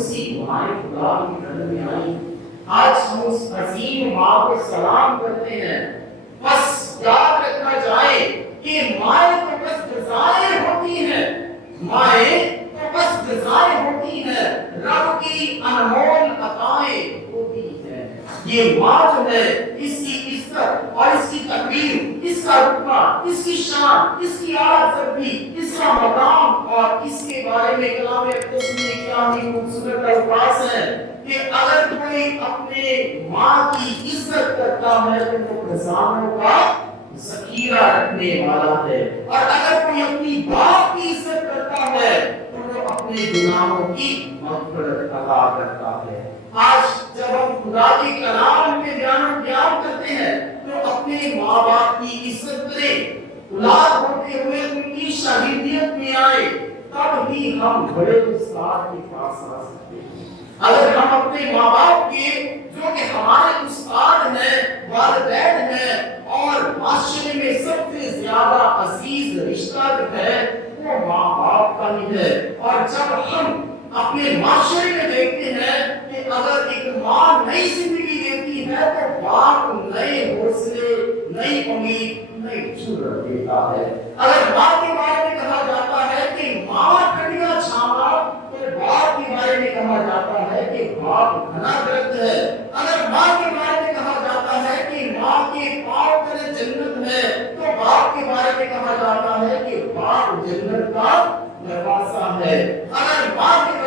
اسی ہمارے خدا کی نظر میں آئی۔ آج ہم اس عظیم ماں کو سلام کرتے ہیں۔ بس یاد رکھنا جائے کہ مائیں تو بس جزائیں ہوتی ہیں، مائیں تو بس جزائیں ہوتی ہیں، رب کی انمول عطائیں ہوتی ہیں۔ یہ ماں جو ہے، اس کی عزت اور اس کی تقریم، اس کا رتبہ، اس کی شان، اس کی اعلیٰ ضربی، اس کا مقام، اور اس کے بارے میں کلام اقدس میں کیا ہی خوبصورت الفاظ ہیں کہ اگر کوئی اپنے ماں کی عزت کرتا ہے تو وہ خزانوں کا ذخیرہ رکھنے والا ہے، اور اگر کوئی اپنی باپ کی عزت کرتا ہے تو وہ اپنے گناہوں کی مغفرت عطا کرتا ہے۔ آج جب ہم خدا کے کلام میں بیان کرتے ہیں تو اپنے ماں باپ کی عزت کریں، اولاد ہوتے ہوئے ان کی شہیدیت میں آئے، تب ہی ہم بڑے استاد کے پاس آ سکتے ہیں۔ اگر ہم اپنے ماں باپ کے جو کہ ہمارے استاد ہیں، والدین ہیں، اور معاشرے میں سب سے زیادہ عزیز رشتہ جو ہے وہ ماں باپ کا ہی ہے، اور جب ہم اپنے معاشرے میں دیکھتے ہیں کہ اگر ایک ماں نئی زندگی دیتی ہے تو باپ نئے حوصلے، نئی امید، نئی جرأت دیتا ہے۔ اگر ماں کے بارے میں کہا جاتا ہے کہ ماں ٹھنڈیاں چھاواں، تو باپ کے بارے میں کہا جاتا ہے کہ باپ گھنا درخت ہے۔ اگر ماں کے بارے میں کہا جاتا ہے کہ ماں کے پاؤں تلے جنت ہے، تو باپ کے بارے میں کہا جاتا ہے کہ باپ جنت کا دروازہ ہے۔ اگر ماں کے